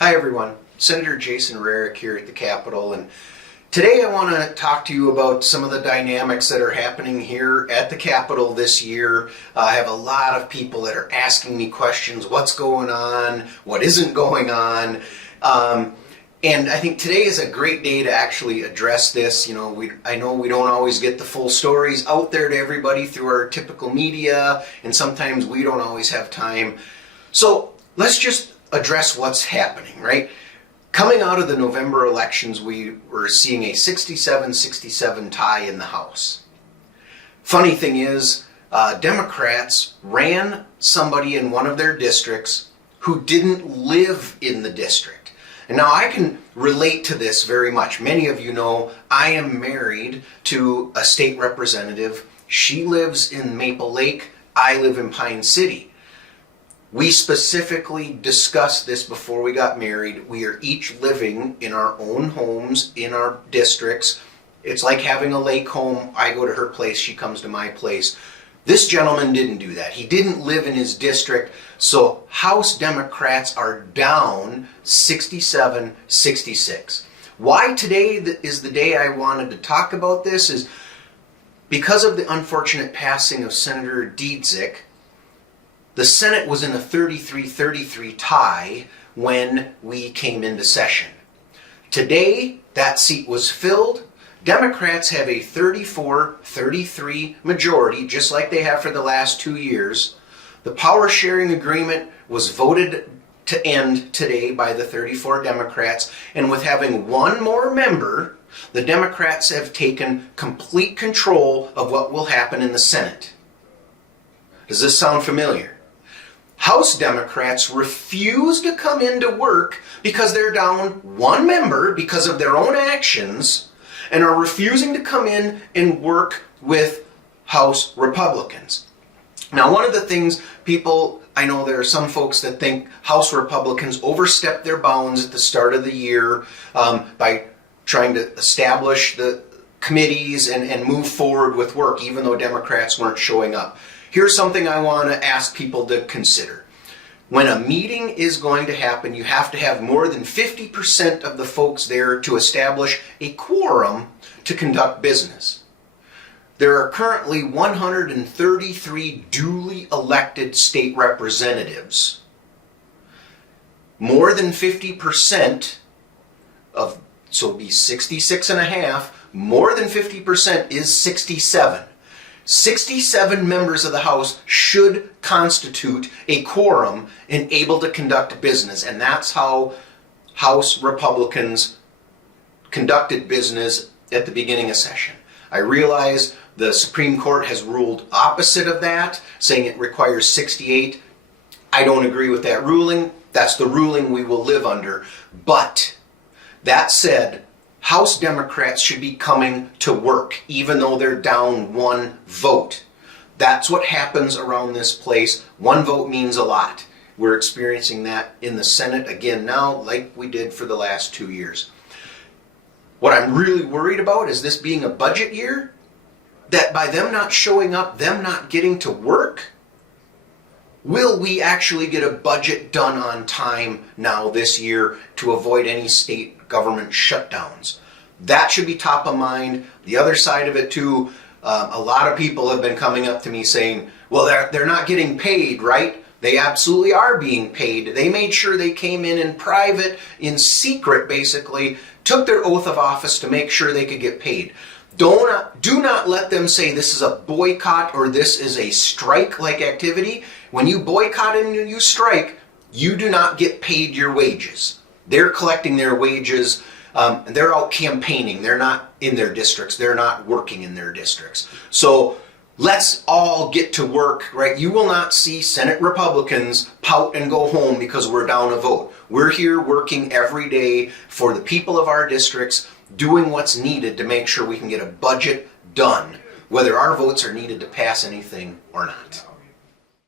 Hi everyone, Senator Jason Rarick here at the Capitol, and today I want to talk to you about some of the dynamics that are happening here at the Capitol this year. I have a lot of people that are asking me questions, what's going on, what isn't going on, and I think today is a great day to actually address this. I know we don't always get the full stories out there to everybody through our typical media, and sometimes we don't always have time. So let's just address what's happening, right? Coming out of the November elections, we were seeing a 67-67 tie in the House. Funny thing is, Democrats ran somebody in one of their districts who didn't live in the district. And now I can relate to this very much. Many of you know I am married to a state representative. She lives in Maple Lake. I live in Pine City. We specifically discussed this before we got married. We are each living in our own homes, in our districts. It's like having a lake home. I go to her place, she comes to my place. This gentleman didn't do that. He didn't live in his district, so House Democrats are down 67-66. Why today is the day I wanted to talk about this is because of the unfortunate passing of Senator Dziedzic. The Senate was in a 33-33 tie when we came into session. Today, that seat was filled. Democrats have a 34-33 majority, just like they have for the last 2 years. The power sharing agreement was voted to end today by the 34 Democrats, and with having one more member, the Democrats have taken complete control of what will happen in the Senate. Does this sound familiar? House Democrats refuse to come into work because they're down one member because of their own actions and are refusing to come in and work with House Republicans. Now, one of the things I know there are some folks that think House Republicans overstepped their bounds at the start of the year by trying to establish the committees and move forward with work, even though Democrats weren't showing up. Here's something I want to ask people to consider. When a meeting is going to happen, you have to have more than 50% of the folks there to establish a quorum to conduct business. There are currently 133 duly elected state representatives. More than 50% of, so it'd be 66 and a half, more than 50% is 67. 67 members of the House should constitute a quorum and able to conduct business. And that's how House Republicans conducted business at the beginning of session. I realize the Supreme Court has ruled opposite of that, saying it requires 68. I don't agree with that ruling. That's the ruling we will live under. But that said, House Democrats should be coming to work, even though they're down one vote. That's what happens around this place. One vote means a lot. We're experiencing that in the Senate again now, like we did for the last 2 years. What I'm really worried about is this being a budget year, that by them not showing up, them not getting to work, will we actually get a budget done on time now this year to avoid any state government shutdowns? That should be top of mind. The other side of it too, a lot of people have been coming up to me saying, well, they're not getting paid, right? They absolutely are being paid. They made sure they came in private, in secret basically, took their oath of office to make sure they could get paid. Do not let them say this is a boycott or this is a strike-like activity. When you boycott and you strike, you do not get paid your wages. They're collecting their wages. They're out campaigning. They're not in their districts. They're not working in their districts. So let's all get to work, right? You will not see Senate Republicans pout and go home because we're down a vote. We're here working every day for the people of our districts, doing what's needed to make sure we can get a budget done, whether our votes are needed to pass anything or not.